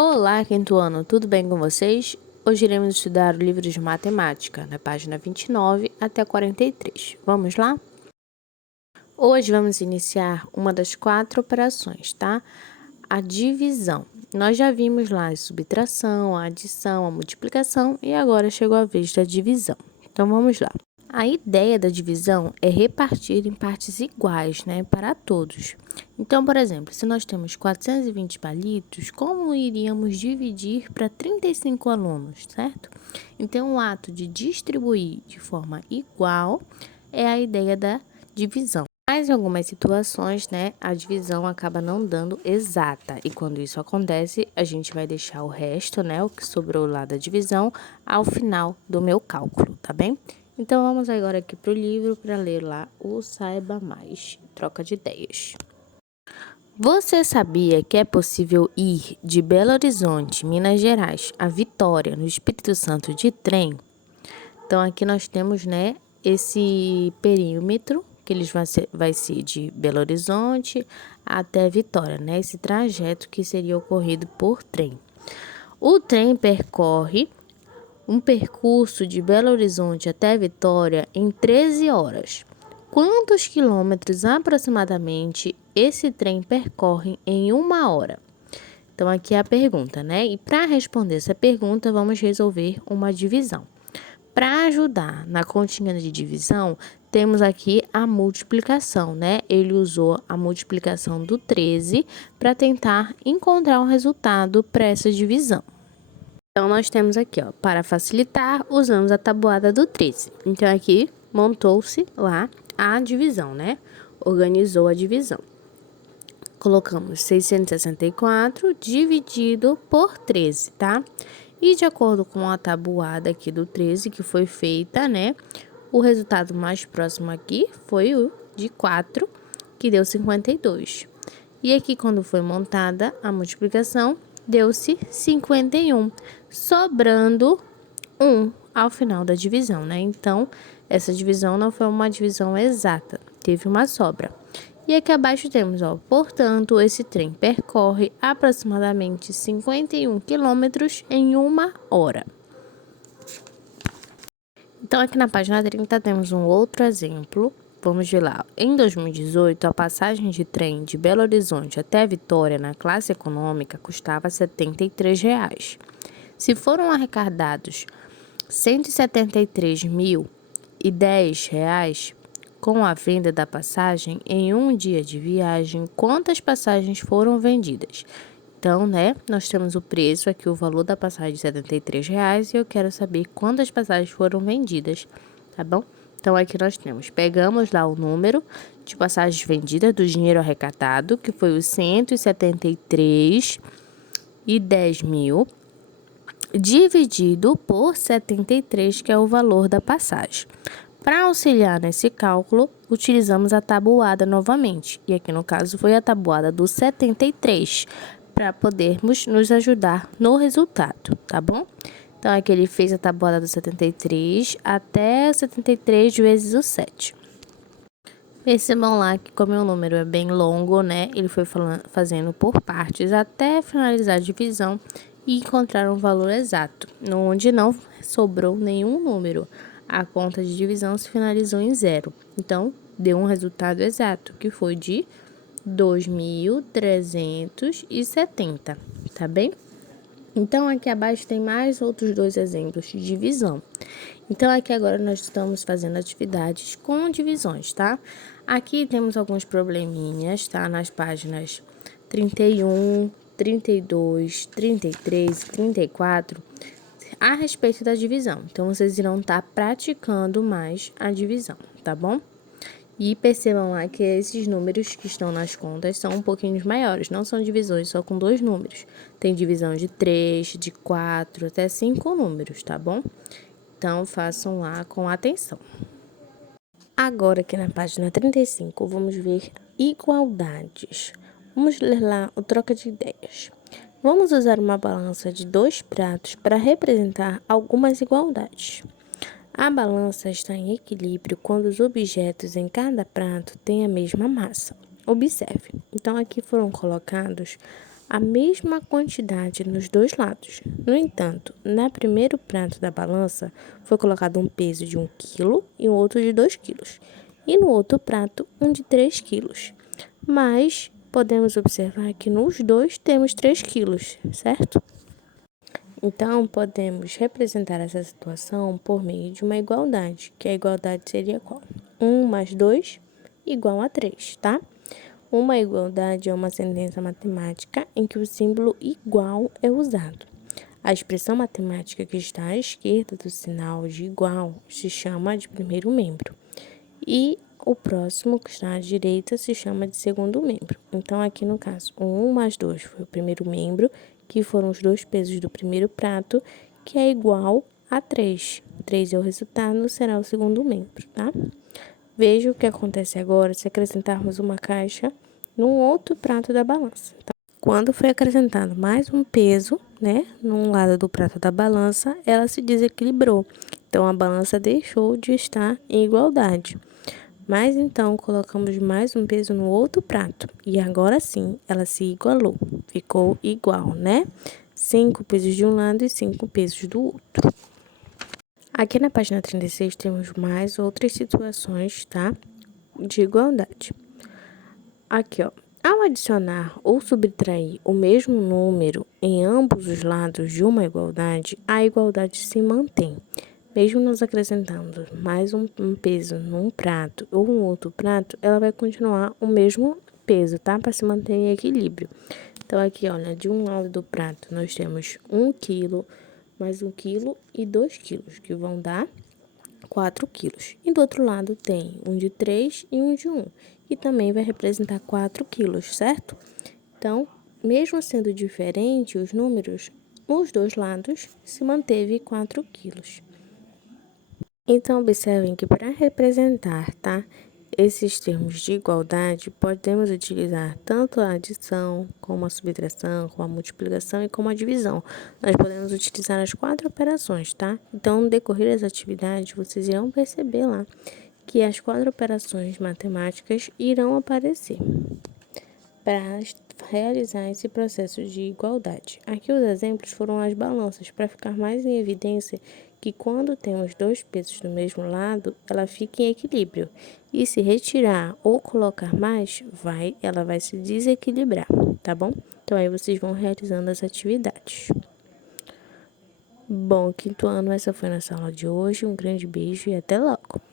Olá, quinto ano, tudo bem com vocês? Hoje iremos estudar o livro de matemática, na página 29 até 43. Vamos lá? Hoje vamos iniciar uma das 4 operações, tá? A divisão. Nós já vimos lá a subtração, a adição, a multiplicação e agora chegou a vez da divisão. Então vamos lá. A ideia da divisão é repartir em partes iguais, né, para todos. Então, por exemplo, se nós temos 420 palitos, como iríamos dividir para 35 alunos, certo? Então, o ato de distribuir de forma igual é a ideia da divisão. Mas em algumas situações, né, a divisão acaba não dando exata. E quando isso acontece, a gente vai deixar o resto, né, o que sobrou lá da divisão, ao final do meu cálculo, tá bem? Então, vamos agora aqui para o livro para ler lá o Saiba Mais, troca de ideias. Você sabia que é possível ir de Belo Horizonte, Minas Gerais, a Vitória, no Espírito Santo, de trem? Então, aqui nós temos, né, esse perímetro, que eles vai ser de Belo Horizonte até Vitória, né? Esse trajeto que seria ocorrido por trem. O trem percorre um percurso de Belo Horizonte até Vitória em 13 horas. Quantos quilômetros aproximadamente esse trem percorre em 1 hora? Então, aqui é a pergunta, né? E para responder essa pergunta, vamos resolver uma divisão. Para ajudar na continha de divisão, temos aqui a multiplicação, né? Ele usou a multiplicação do 13 para tentar encontrar um resultado para essa divisão. Então, nós temos aqui, ó, para facilitar, usamos a tabuada do 13. Então, aqui montou-se lá a divisão, né? Organizou a divisão. Colocamos 664 dividido por 13, tá? E de acordo com a tabuada aqui do 13 que foi feita, né? O resultado mais próximo aqui foi o de 4, que deu 52. E aqui, quando foi montada a multiplicação, deu-se 51, sobrando 1 ao final da divisão, né? Então, essa divisão não foi uma divisão exata, teve uma sobra. E aqui abaixo temos, ó, portanto, esse trem percorre aproximadamente 51 quilômetros em 1 hora. Então, aqui na página 30 temos um outro exemplo. Vamos ver lá. Em 2018, a passagem de trem de Belo Horizonte até Vitória na classe econômica custava R$ 73. Se foram arrecadados R$ 173.010 com a venda da passagem em um dia de viagem, quantas passagens foram vendidas? Então, né, nós temos o preço aqui, o valor da passagem de R$ 73, e eu quero saber quantas passagens foram vendidas, tá bom? Então, aqui nós temos, pegamos lá o número de passagens vendidas do dinheiro arrecadado, que foi os 173.010 dividido por 73, que é o valor da passagem. Para auxiliar nesse cálculo, utilizamos a tabuada novamente, e aqui no caso foi a tabuada do 73, para podermos nos ajudar no resultado, tá bom? Então, aqui ele fez a tabuada do 73 até 73 vezes o 7. Percebam lá que, como o número é bem longo, né, ele foi fazendo por partes até finalizar a divisão e encontrar um valor exato, onde não sobrou nenhum número. A conta de divisão se finalizou em 0. Então, deu um resultado exato, que foi de 2.370, tá bem? Então, aqui abaixo tem mais outros 2 exemplos de divisão. Então, aqui agora nós estamos fazendo atividades com divisões, tá? Aqui temos alguns probleminhas, tá? Nas páginas 31, 32, 33 e 34, a respeito da divisão. Então, vocês irão estar praticando mais a divisão, tá bom? E percebam lá que esses números que estão nas contas são um pouquinho maiores, não são divisões só com 2 números. Tem divisão de 3, de 4, até 5 números, tá bom? Então, façam lá com atenção. Agora, aqui na página 35, vamos ver igualdades. Vamos ler lá o troca de ideias. Vamos usar uma balança de 2 pratos para representar algumas igualdades. A balança está em equilíbrio quando os objetos em cada prato têm a mesma massa. Observe. Então, aqui foram colocados a mesma quantidade nos dois lados. No entanto, no primeiro prato da balança foi colocado um peso de 1 quilo e um outro de 2 quilos, e no outro prato um de 3 quilos. Mas podemos observar que nos dois temos 3 quilos, certo? Então, podemos representar essa situação por meio de uma igualdade, que a igualdade seria qual? 1 mais 2 igual a 3, tá? Uma igualdade é uma sentença matemática em que o símbolo igual é usado. A expressão matemática que está à esquerda do sinal de igual se chama de primeiro membro. E o próximo, que está à direita, se chama de segundo membro. Então, aqui no caso, o 1 mais 2 foi o primeiro membro, que foram os dois pesos do primeiro prato, que é igual a 3. 3 é o resultado, será o segundo membro, tá? Veja o que acontece agora se acrescentarmos uma caixa num outro prato da balança. Então, quando foi acrescentado mais um peso, né, num lado do prato da balança, ela se desequilibrou. Então, a balança deixou de estar em igualdade. Mas então, colocamos mais um peso no outro prato. E agora sim, ela se igualou. Ficou igual, né? 5 pesos de um lado e 5 pesos do outro. Aqui na página 36 temos mais outras situações, tá? De igualdade. Aqui, ó. Ao adicionar ou subtrair o mesmo número em ambos os lados de uma igualdade, a igualdade se mantém. Mesmo nós acrescentando mais um peso num prato ou um outro prato, ela vai continuar o mesmo peso, tá? Para se manter em equilíbrio. Então, aqui, olha, de um lado do prato nós temos 1 quilo, mais 1 quilo e 2 quilos, que vão dar 4 quilos. E do outro lado tem um de 3 e um de 1, que também vai representar 4 quilos, certo? Então, mesmo sendo diferente os números, nos dois lados se manteve 4 quilos. Então, observem que para representar, tá, esses termos de igualdade, podemos utilizar tanto a adição, como a subtração, como a multiplicação e como a divisão. Nós podemos utilizar as 4 operações, tá? Então, no decorrer das atividades, vocês irão perceber lá que as 4 operações matemáticas irão aparecer para realizar esse processo de igualdade. Aqui os exemplos foram as balanças, para ficar mais em evidência que quando temos dois pesos do mesmo lado, ela fica em equilíbrio. E se retirar ou colocar mais, ela vai se desequilibrar, tá bom? Então, aí vocês vão realizando as atividades. Bom, quinto ano, essa foi a nossa aula de hoje. Um grande beijo e até logo!